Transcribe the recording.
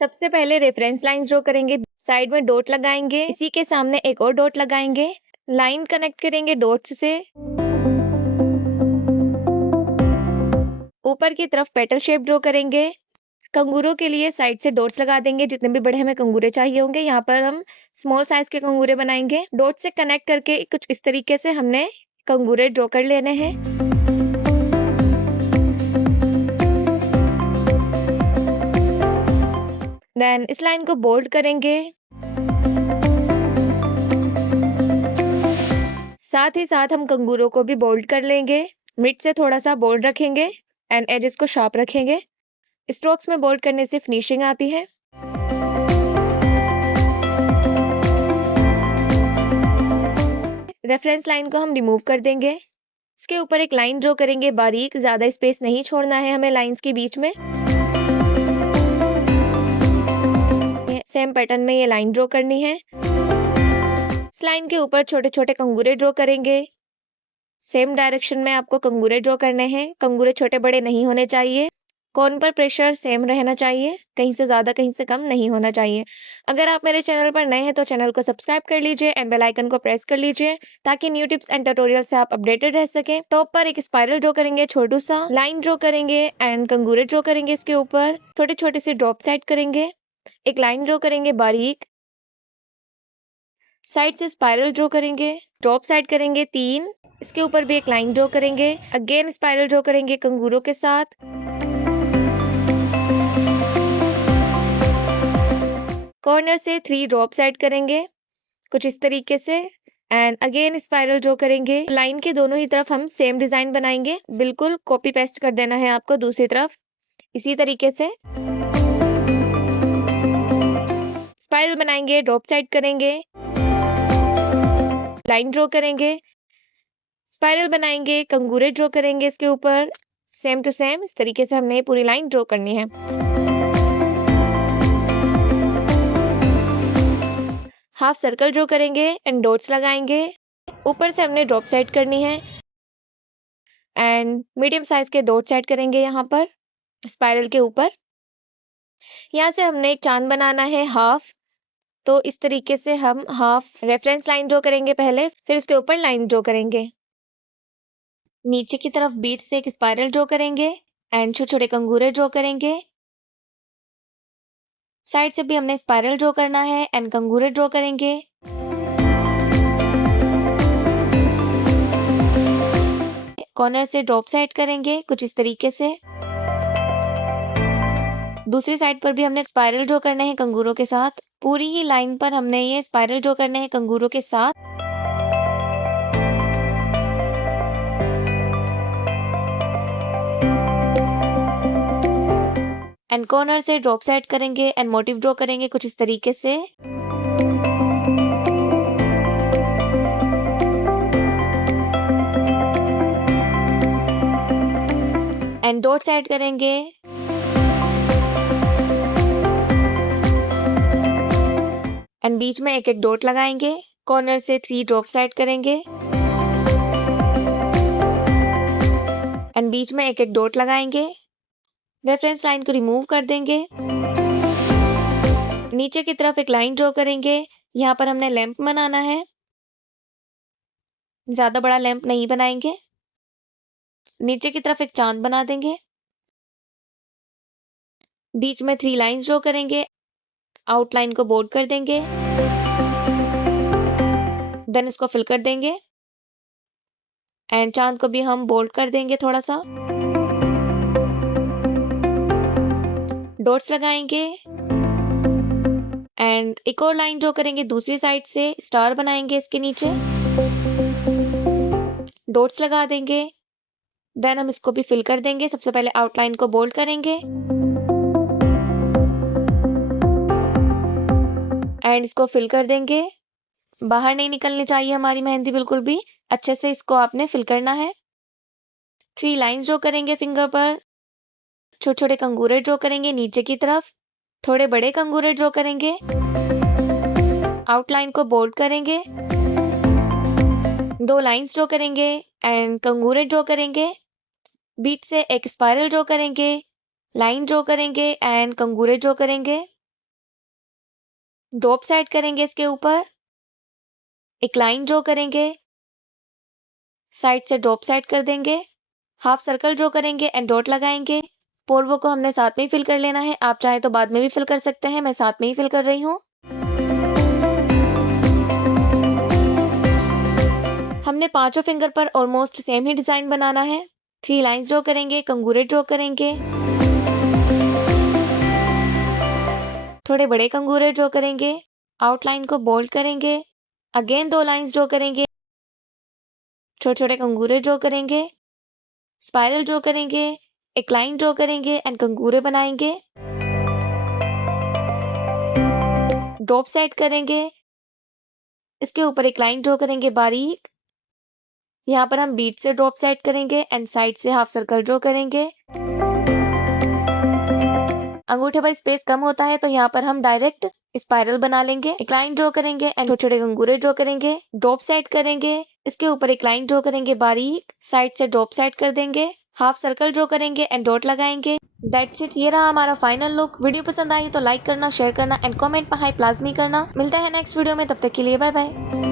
सबसे पहले reference line draw करेंगे, साइड में डॉट लगाएंगे, इसी के सामने एक और डॉट लगाएंगे, लाइन कनेक्ट करेंगे डॉट्स से। ऊपर की तरफ पेटल शेप ड्रॉ करेंगे। कंगूरों के लिए साइड से डॉट्स लगा देंगे, जितने भी बड़े हमें कंगूरे चाहिए होंगे। यहाँ पर हम स्मॉल साइज के कंगूरे बनाएंगे। डॉट से कनेक्ट करके कुछ इस तरीके से हमने कंगूरे ड्रॉ कर लेने हैं। देन इस लाइन को बोल्ड करेंगे। साथ ही साथ हम कंगूरों को भी बोल्ड कर लेंगे। मिड से थोड़ा सा बोल्ड रखेंगे एंड एजेस को शार्प रखेंगे। स्ट्रोक्स में बोल्ड करने से फिनिशिंग आती है। रेफरेंस लाइन को हम रिमूव कर देंगे। इसके ऊपर एक लाइन ड्रॉ करेंगे बारीक, ज्यादा स्पेस नहीं छोड़ना है हमें लाइंस के बीच में। सेम पैटर्न में ये लाइन ड्रॉ करनी है। इस लाइन के ऊपर छोटे छोटे कंगूरे ड्रॉ करेंगे। सेम डायरेक्शन में आपको कंगूरे ड्रॉ करने हैं। कंगूरे छोटे बड़े नहीं होने चाहिए। कॉर्न पर प्रेशर सेम रहना चाहिए, कहीं से ज्यादा कहीं से कम नहीं होना चाहिए। अगर आप मेरे चैनल पर नए हैं तो चैनल को सब्सक्राइब कर लीजिए एंड बेल आइकन को प्रेस कर लीजिए, ताकि न्यू टिप्स एंड ट्यूटोरियल से आप अपडेटेड रह सके। टॉप पर एक स्पाइरल ड्रॉ करेंगे, छोटू सा लाइन ड्रॉ करेंगे एंड कंगूरे ड्रॉ करेंगे। इसके ऊपर छोटे छोटे से ड्रॉप सेट करेंगे, एक लाइन ड्रॉ करेंगे बारीक, साइड से स्पाइरल ड्रॉ करेंगे, ड्रॉप साइड करेंगे 3। इसके ऊपर भी एक लाइन ड्रॉ करेंगे, अगेन स्पाइरल ड्रॉ करेंगे कंगूरों के साथ। कॉर्नर से 3 ड्रॉप साइड करेंगे कुछ इस तरीके से एंड अगेन स्पाइरल ड्रॉ करेंगे। लाइन के दोनों ही तरफ हम सेम डिजाइन बनाएंगे, बिल्कुल कॉपी पेस्ट कर देना है आपको दूसरी तरफ इसी तरीके से। स्पाइरल बनाएंगे, ड्रॉप साइड करेंगे, लाइन ड्रॉ करेंगे, स्पाइरल बनाएंगे, कंगूरे ड्रॉ करेंगे इसके ऊपर, सेम टू सेम इस तरीके से हमने पूरी लाइन ड्रॉ करनी है। हाफ सर्कल ड्रॉ करेंगे एंड डॉट्स लगाएंगे। ऊपर से हमने ड्रॉप सेट करनी है एंड मीडियम साइज के डॉट सेट करेंगे यहाँ पर स्पाइरल के ऊपर। यहाँ से हमने एक चांद बनाना है हाफ, तो इस तरीके से हम हाफ रेफरेंस लाइन ड्रॉ करेंगे पहले, फिर इसके ऊपर लाइन ड्रॉ करेंगे। नीचे की तरफ बीट से एक स्पाइरल ड्रॉ करेंगे एंड छोटे छोटे कंगूरे ड्रॉ करेंगे। साइड से भी हमने स्पाइरल ड्रॉ करना है एंड कंगूरे ड्रॉ करेंगे। कॉर्नर से ड्रॉप साइड करेंगे कुछ इस तरीके से। दूसरी साइड पर भी हमने स्पाइरल ड्रॉ करने हैं कंगूरों के साथ। पूरी ही लाइन पर हमने ये स्पाइरल ड्रॉ करने हैं कंगूरों के साथ। एंड कॉर्नर से ड्रॉप साइड करेंगे एंड मोटिव ड्रॉ करेंगे कुछ इस तरीके से। एंड डॉट साइड करेंगे। एंड बीच में एक एक डॉट लगाएंगे। कॉर्नर से 3 ड्रॉप साइड करेंगे एंड बीच में एक एक डॉट लगाएंगे। रेफरेंस लाइन को रिमूव कर देंगे। नीचे की तरफ एक लाइन ड्रॉ करेंगे। यहाँ पर हमने लैंप बनाना है, ज्यादा बड़ा लैंप नहीं बनाएंगे। नीचे की तरफ एक चांद बना देंगे। बीच में 3 लाइंस ड्रॉ करेंगे, आउटलाइन को बोल्ड कर देंगे, देन इसको फिल कर देंगे एंड चांद को भी हम बोल्ड कर देंगे थोड़ा सा। डॉट्स लगाएंगे एंड एक और लाइन ड्रॉ करेंगे दूसरी साइड से, स्टार बनाएंगे इसके नीचे, डॉट्स लगा देंगे, देन हम इसको भी फिल कर देंगे। सबसे पहले आउटलाइन को बोल्ड करेंगे एंड इसको फिल कर देंगे। बाहर नहीं निकलनी चाहिए हमारी मेहंदी बिल्कुल भी, अच्छे से इसको आपने फिल करना है। 3 लाइंस ड्रॉ करेंगे फिंगर पर, छोटे छोटे कंगूरे ड्रॉ करेंगे नीचे की तरफ, थोड़े बड़े कंगूरे ड्रॉ करेंगे, आउटलाइन को बोल्ड करेंगे, 2 लाइंस ड्रॉ करेंगे एंड कंगूरे ड्रॉ करेंगे। बीच से एक स्पाइरल ड्रॉ करेंगे, लाइन ड्रॉ करेंगे एंड कंगूरे ड्रॉ करेंगे। ड्रॉप सेट करेंगे इसके ऊपर, एक लाइन ड्रॉ करेंगे, साइड से ड्रॉप सेट कर देंगे, हाफ सर्कल ड्रॉ करेंगे एंड डॉट लगाएंगे। पोर्वो को हमने साथ में ही फिल कर लेना है, आप चाहे तो बाद में भी फिल कर सकते हैं, मैं साथ में ही फिल कर रही हूँ। हमने पांचों फिंगर पर ऑलमोस्ट सेम ही डिजाइन बनाना है। 3 लाइंस ड्रॉ करेंगे, कंगूरे ड्रॉ करेंगे, थोड़े बड़े कंगूरे ड्रॉ करेंगे, आउटलाइन को बोल्ड करेंगे, अगेन 2 लाइंस ड्रॉ करेंगे, छोटे छोटे कंगूरे ड्रॉ करेंगे, स्पाइरल ड्रॉ करेंगे, एक लाइन ड्रॉ करेंगे एंड कंगूरे बनाएंगे, ड्रॉप सेट करेंगे, इसके ऊपर एक लाइन ड्रॉ करेंगे बारीक, यहाँ पर हम बीट से ड्रॉप सेट करेंगे एंड साइड से हाफ सर्कल ड्रॉ करेंगे। अंगूठे पर स्पेस कम होता है तो यहाँ पर हम डायरेक्ट स्पाइरल बना लेंगे, एक लाइन ड्रॉ करेंगे एंड छोटे छोटे कंगूरे ड्रॉ करेंगे, ड्रॉप सेट करेंगे, इसके ऊपर एक लाइन ड्रॉ करेंगे बारीक, साइड से ड्रॉप सेट कर देंगे, हाफ सर्कल ड्रॉ करेंगे एंड डॉट लगाएंगे। दैट्स इट, ये रहा हमारा फाइनल लुक। वीडियो पसंद आई तो लाइक करना, शेयर करना एंड कमेंट में हाई प्लाज्मी करना। मिलता है नेक्स्ट वीडियो में, तब तक के लिए बाय बाय।